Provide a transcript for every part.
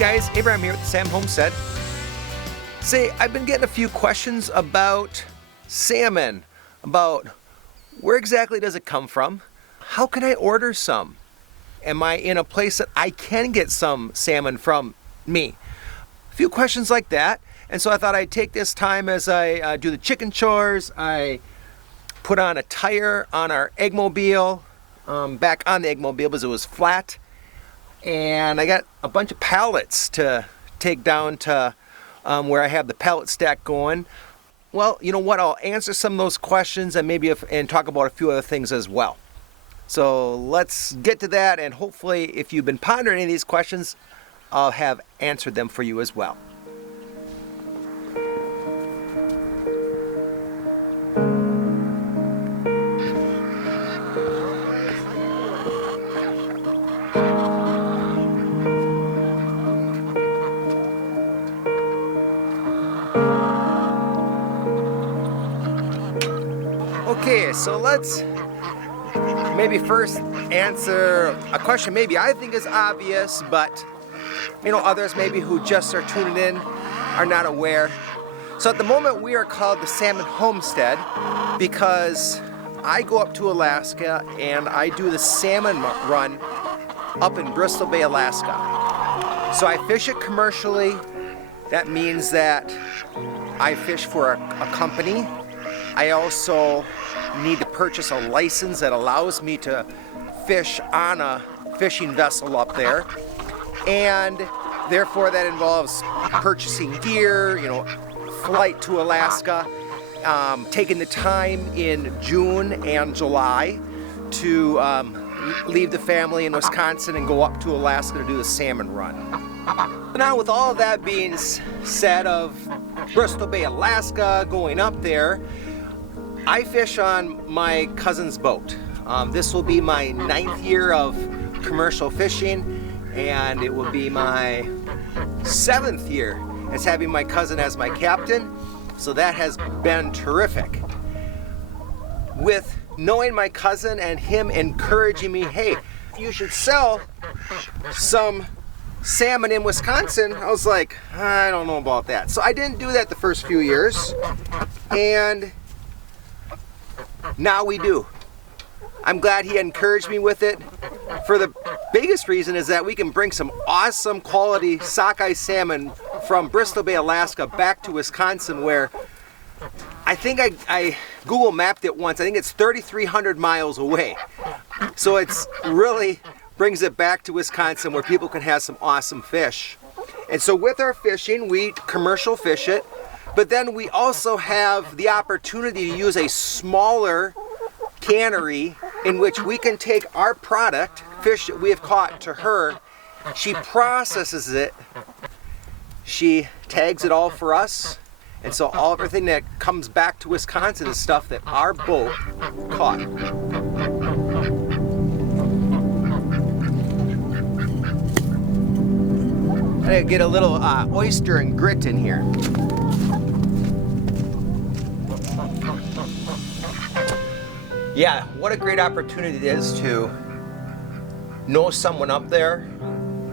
guys, Abraham here with the Salmon Homestead. Say, I've been getting a few questions about salmon, about where exactly does it come from? How can I order some? Am I in a place that I can get some salmon from me? A few questions like that. And so I thought I'd take this time as I do the chicken chores. I put on a tire on our eggmobile, back on the eggmobile because it was flat. And I got a bunch of pallets to take down to where I have the pallet stack going. Well, you know what? I'll answer some of those questions and maybe and talk about a few other things as well. So let's get to that, and hopefully if you've been pondering any of these questions, I'll have answered them for you as well. Okay, so let's maybe first answer a question maybe I think is obvious, but you know, others maybe who just are tuning in are not aware. So at the moment we are called the Salmon Homestead because I go up to Alaska and I do the salmon run up in Bristol Bay, Alaska. So I fish it commercially. That means that I fish for a company. I also need to purchase a license that allows me to fish on a fishing vessel up there, and therefore that involves purchasing gear, you know, flight to Alaska, taking the time in June and July to leave the family in Wisconsin and go up to Alaska to do the salmon run. Now, with all of that being said of Bristol Bay, Alaska, going up there, I fish on my cousin's boat. This will be my 9th year of commercial fishing, and it will be my 7th year as having my cousin as my captain. So that has been terrific. With knowing my cousin and him encouraging me, hey, you should sell some salmon in Wisconsin, I was like, I don't know about that. So I didn't do that the first few years, and now we do. I'm glad he encouraged me with it. For the biggest reason is that we can bring some awesome quality sockeye salmon from Bristol Bay, Alaska back to Wisconsin, where I think I Google mapped it once. I think it's 3,300 miles away. So it's really brings it back to Wisconsin where people can have some awesome fish. And so with our fishing, we commercial fish it, but then we also have the opportunity to use a smaller cannery in which we can take our product, fish that we have caught, to her. She processes it, she tags it all for us, and so everything that comes back to Wisconsin is stuff that our boat caught. I get a little oyster and grit in here. Yeah, what a great opportunity it is to know someone up there.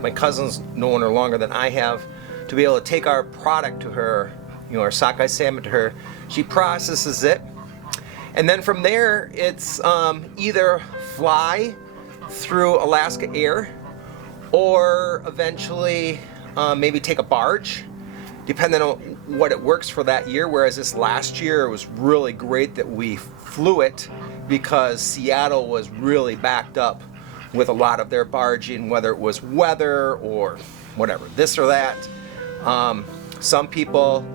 My cousin's known her longer than I have, to be able to take our product to her, you know, our sockeye salmon to her. She processes it, and then from there it's either fly through Alaska Air or eventually maybe take a barge, depending on what it works for that year. Whereas this last year it was really great that we flew it because Seattle was really backed up with a lot of their barging, whether it was weather or whatever, this or that. Some people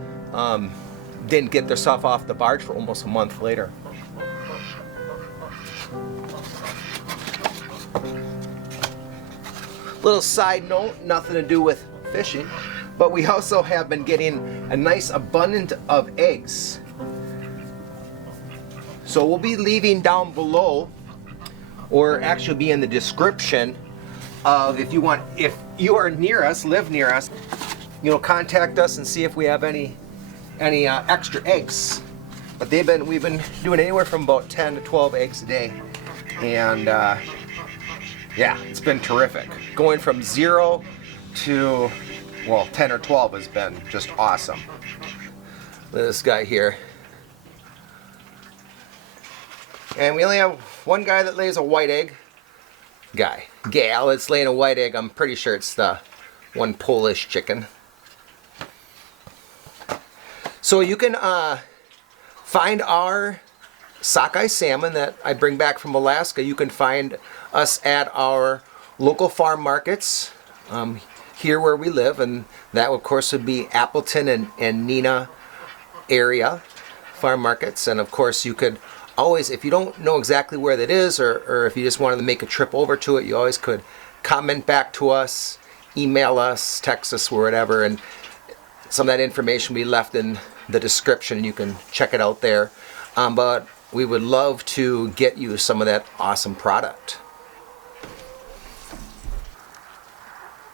didn't get their stuff off the barge for almost a month later. Little side note, nothing to do with fishing, but we also have been getting a nice abundance of eggs. So we'll be leaving down below, or actually be in the description of, if you are near us, live near us, you know, contact us and see if we have any extra eggs. But we've been doing anywhere from about 10 to 12 eggs a day, and yeah, it's been terrific. Going from 0 to well, 10 or 12 has been just awesome. Look at this guy here. And we only have one guy that lays a white egg. Gal that's laying a white egg. I'm pretty sure it's the one Polish chicken. So you can find our sockeye salmon that I bring back from Alaska. You can find us at our local farm markets here where we live, and that of course would be Appleton and Neenah area farm markets. And of course you could always, if you don't know exactly where that is, or if you just wanted to make a trip over to it, you always could comment back to us, email us, text us, or whatever, and some of that information we left in the description. You can check it out there. But we would love to get you some of that awesome product.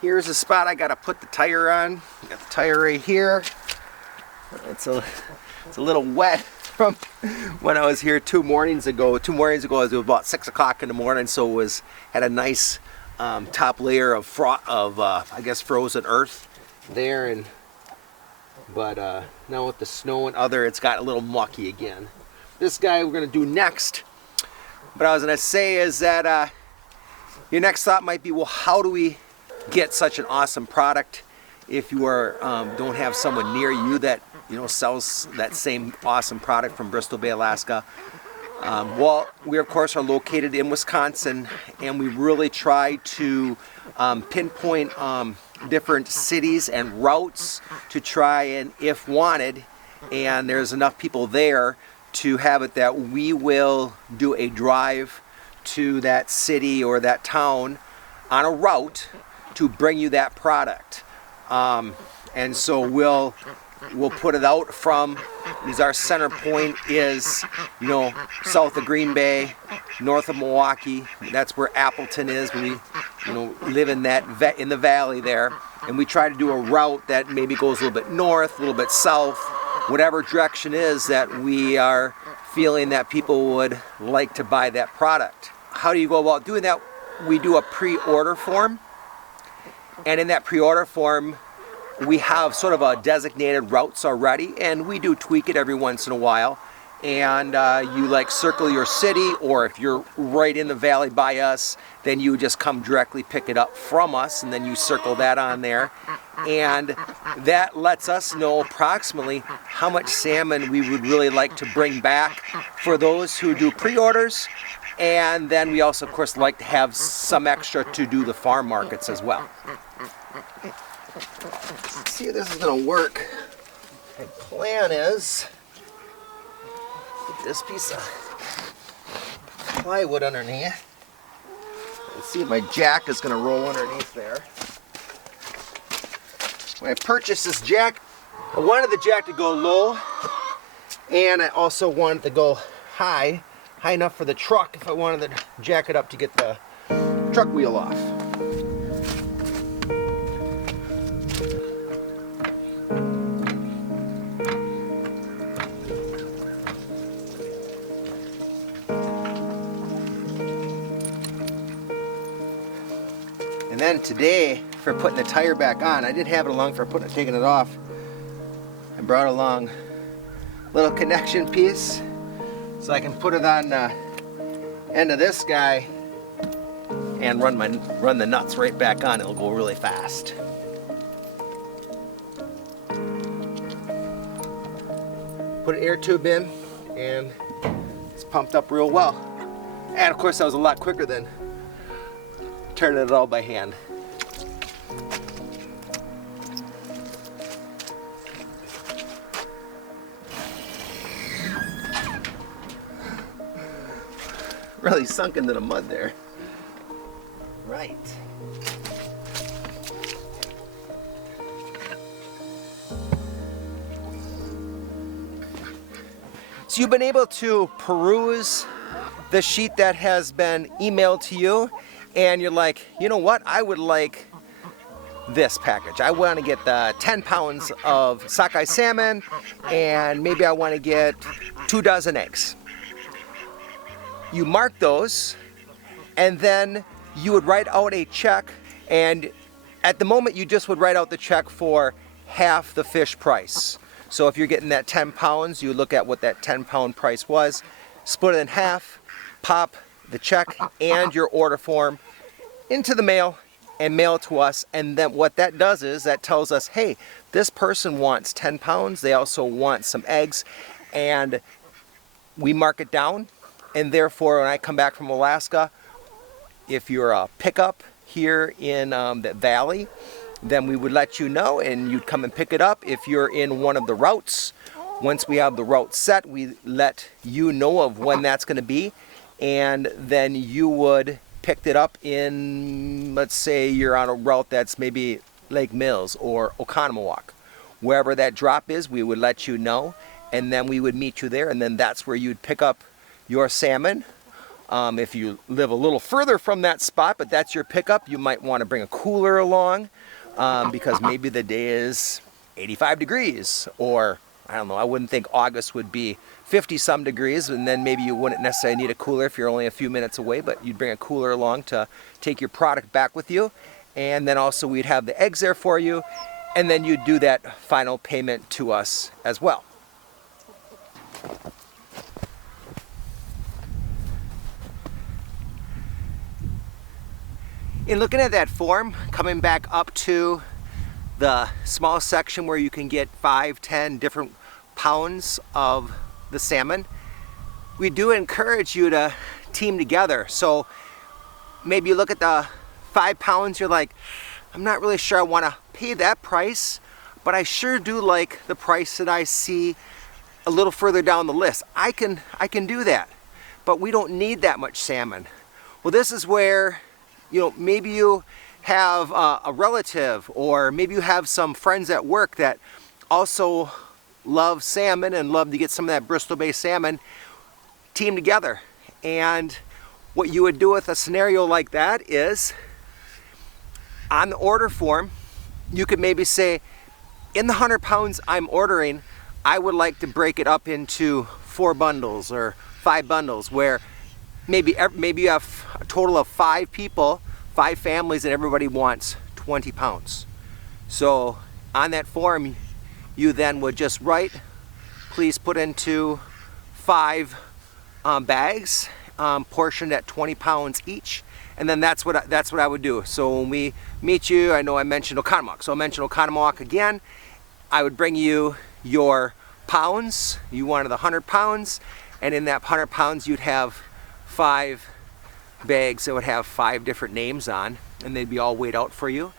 Here's a spot I gotta put the tire on. Got the tire right here. It's a little wet from when I was here 2 mornings ago. 2 mornings ago, it was about 6 o'clock in the morning, so it had a nice top layer of I guess frozen earth there, but now with the snow and other, it's got a little mucky again. This guy we're gonna do next. But I was gonna say is that your next thought might be, well, how do we get such an awesome product if you are don't have someone near you that sells that same awesome product from Bristol Bay, Alaska? Well, we of course are located in Wisconsin, and we really try to pinpoint different cities and routes to try and, if wanted, and there's enough people there to have it, that we will do a drive to that city or that town on a route to bring you that product. And so we'll put it out from, because our center point is, south of Green Bay, north of Milwaukee. That's where Appleton is. We, live in in the valley there, and we try to do a route that maybe goes a little bit north, a little bit south, whatever direction is that we are feeling that people would like to buy that product. How do you go about doing that? We do a pre-order form, and in that pre-order form, we have sort of a designated routes already, and we do tweak it every once in a while. And you circle your city, or if you're right in the valley by us, then you just come directly pick it up from us, and then you circle that on there. And that lets us know approximately how much salmon we would really like to bring back for those who do pre-orders. And then we also, of course, like to have some extra to do the farm markets as well. Let's see if this is going to work. My plan is put this piece of plywood underneath. Let's see if my jack is going to roll underneath there. When I purchased this jack, I wanted the jack to go low, and I also wanted to go high enough for the truck if I wanted to jack it up to get the truck wheel off. And then today, for putting the tire back on, I didn't have it along for taking it off. I brought along a little connection piece so I can put it on the end of this guy and run the nuts right back on. It'll go really fast. Put an air tube in, and it's pumped up real well. And of course, that was a lot quicker than turning it all by hand. Really sunk into the mud there. Right. So you've been able to peruse the sheet that has been emailed to you, and you're like, you know what, I would like this package. I want to get the 10 pounds of sockeye salmon, and maybe I want to get 2 dozen eggs. You mark those, and then you would write out a check, and At the moment, you just would write out the check for half the fish price. So if you're getting that 10 pounds, you look at what that 10-pound price was, split it in half, pop the check and your order form into the mail and mail it to us. And then what that does is that tells us, hey, this person wants 10 pounds. They also want some eggs, and we mark it down. And therefore, when I come back from Alaska, if you're a pickup here in the valley, then we would let you know and you'd come and pick it up. If you're in one of the routes, once we have the route set, we let you know of when that's going to be, and then you would pick it up in, let's say you're on a route that's maybe Lake Mills or Oconomowoc. Wherever that drop is, we would let you know, and then we would meet you there, and then that's where you'd pick up your salmon. If you live a little further from that spot, but that's your pickup, you might want to bring a cooler along because maybe the day is 85 degrees, or I don't know, I wouldn't think August would be 50 some degrees, and then maybe you wouldn't necessarily need a cooler if you're only a few minutes away, but you'd bring a cooler along to take your product back with you. And then also we'd have the eggs there for you, and then you'd do that final payment to us as well. In looking at that form, coming back up to the small section where you can get 5, 10 different pounds of the salmon, we do encourage you to team together. So maybe you look at the 5 pounds, you're like, I'm not really sure I want to pay that price, but I sure do like the price that I see a little further down the list. I can do that, but we don't need that much salmon. Well, this is where, you know, maybe you have a relative, or maybe you have some friends at work that also love salmon and love to get some of that Bristol-based salmon. Team together. And what you would do with a scenario like that is, on the order form, you could maybe say, in the 100 pounds I'm ordering, I would like to break it up into 4 bundles or 5 bundles, where maybe you have a total of 5 people, 5 families, and everybody wants 20 pounds. So on that form, you then would just write, please put into 5 bags, portioned at 20 pounds each, and then that's what I would do. So when we meet you, I know I mentioned Oconomowoc, so I'll mention Oconomowoc again. I would bring you your pounds. You wanted the 100 pounds, and in that 100 pounds you'd have 5 bags that would have 5 different names on, and they'd be all weighed out for you,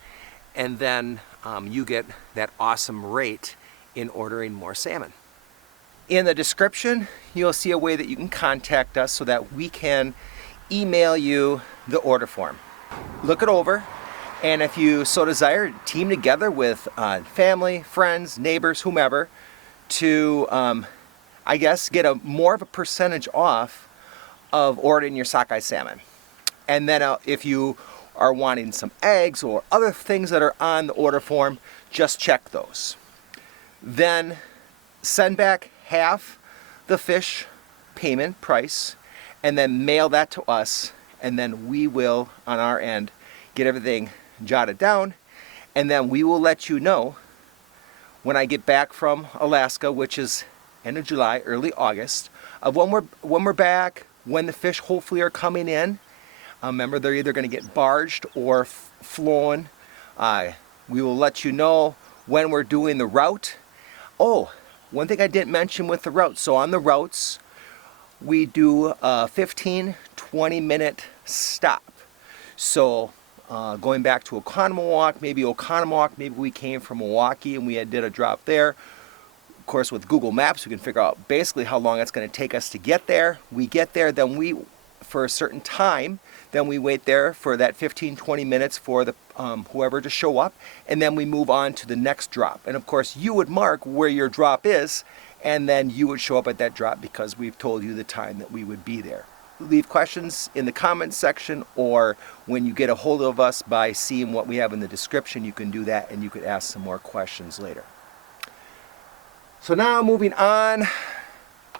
and then you get that awesome rate in ordering more salmon. In the description, you'll see a way that you can contact us so that we can email you the order form. Look it over, and if you so desire, team together with family, friends, neighbors, whomever, to I guess get more of a percentage off of ordering your sockeye salmon. And then if you are wanting some eggs or other things that are on the order form, just check those. Then send back half the fish payment price, and then mail that to us, and then we will, on our end, get everything jotted down, and then we will let you know when I get back from Alaska, which is end of July, early August, of when we're back, when the fish hopefully are coming in. Remember, they're either going to get barged or flown. We will let you know when we're doing the route. Oh, one thing I didn't mention with the routes. So on the routes, we do a 15-20 minute stop. So going back to Oconomowoc, maybe we came from Milwaukee and we did a drop there. Of course, with Google Maps, we can figure out basically how long it's going to take us to get there. We get there, then for a certain time, then we wait there for that 15-20 minutes for the whoever to show up, and then we move on to the next drop. And of course, you would mark where your drop is, and then you would show up at that drop because we've told you the time that we would be there. Leave questions in the comments section, or when you get a hold of us by seeing what we have in the description, you can do that and you could ask some more questions later. So now moving on,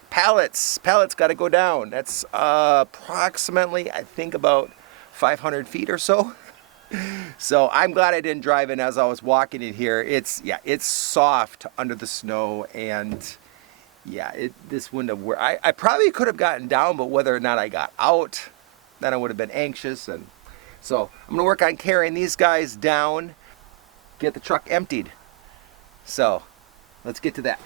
pallets got to go down. That's approximately, I think, about 500 feet or so. So I'm glad I didn't drive in as I was walking in here. It's soft under the snow, and yeah, this wouldn't have worked. I probably could have gotten down, but whether or not I got out, then I would have been anxious. And so I'm gonna work on carrying these guys down, get the truck emptied. So let's get to that.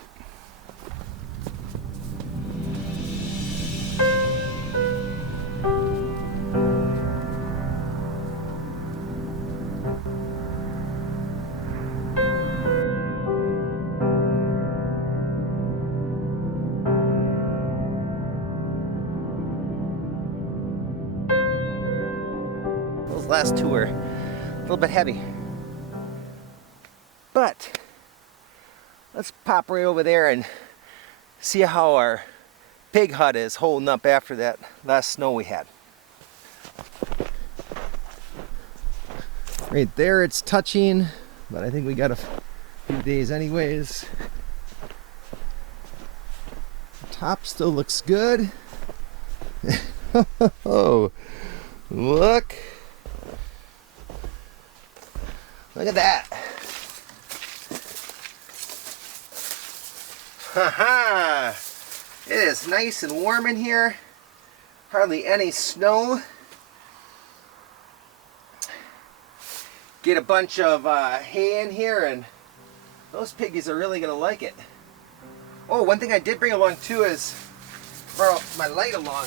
Those last two are a little bit heavy. But let's pop right over there and see how our pig hut is holding up after that last snow we had. Right there it's touching, but I think we got a few days anyways. The top still looks good. Oh, look at that. Haha! It is nice and warm in here. Hardly any snow. Get a bunch of hay in here, and those piggies are really gonna like it. Oh, one thing I did bring along too is borrow my light along.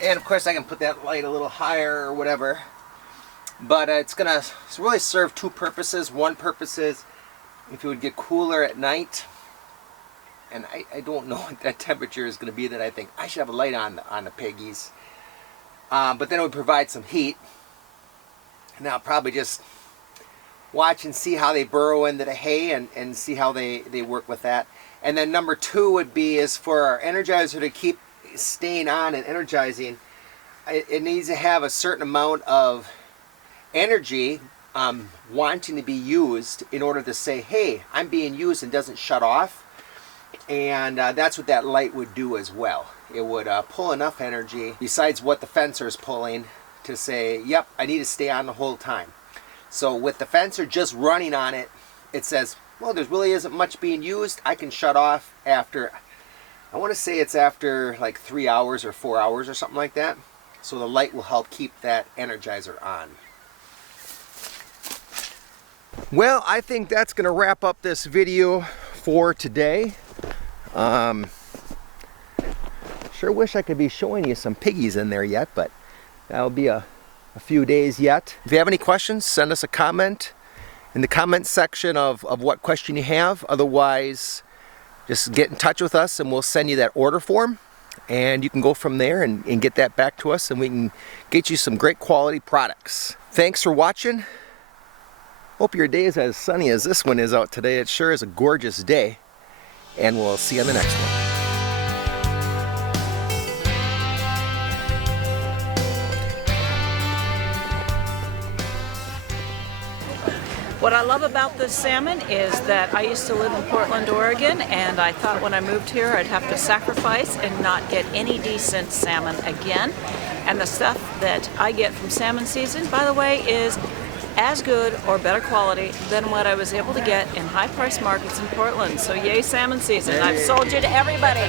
And of course I can put that light a little higher or whatever, but it's gonna really serve two purposes. One purpose is if it would get cooler at night, and I don't know what that temperature is gonna be that I think I should have a light on the piggies, but then it would provide some heat, and I'll probably just watch and see how they burrow into the hay and see how they work with that. And then number two would be is for our energizer to keep staying on and energizing. It needs to have a certain amount of energy wanting to be used in order to say, hey, I'm being used, and doesn't shut off. And that's what that light would do as well. It would pull enough energy besides what the fencer is pulling to say, yep, I need to stay on the whole time. So with the fencer just running on it, it says, well, there really isn't much being used. I can shut off after, I want to say it's after like 3 hours or 4 hours or something like that. So the light will help keep that energizer on. Well, I think that's going to wrap up this video for today. Sure wish I could be showing you some piggies in there yet, but that'll be a few days yet. If you have any questions, send us a comment in the comment section of what question you have. Otherwise, just get in touch with us and we'll send you that order form, and you can go from there and get that back to us, and we can get you some great quality products. Thanks for watching. Hope your day is as sunny as this one is out today. It sure is a gorgeous day, and we'll see you on the next one. What I love about this salmon is that I used to live in Portland, Oregon, and I thought when I moved here I'd have to sacrifice and not get any decent salmon again. And the stuff that I get from salmon season, by the way, is as good or better quality than what I was able to get in high-priced markets in Portland. So yay salmon season. I've sold you to everybody.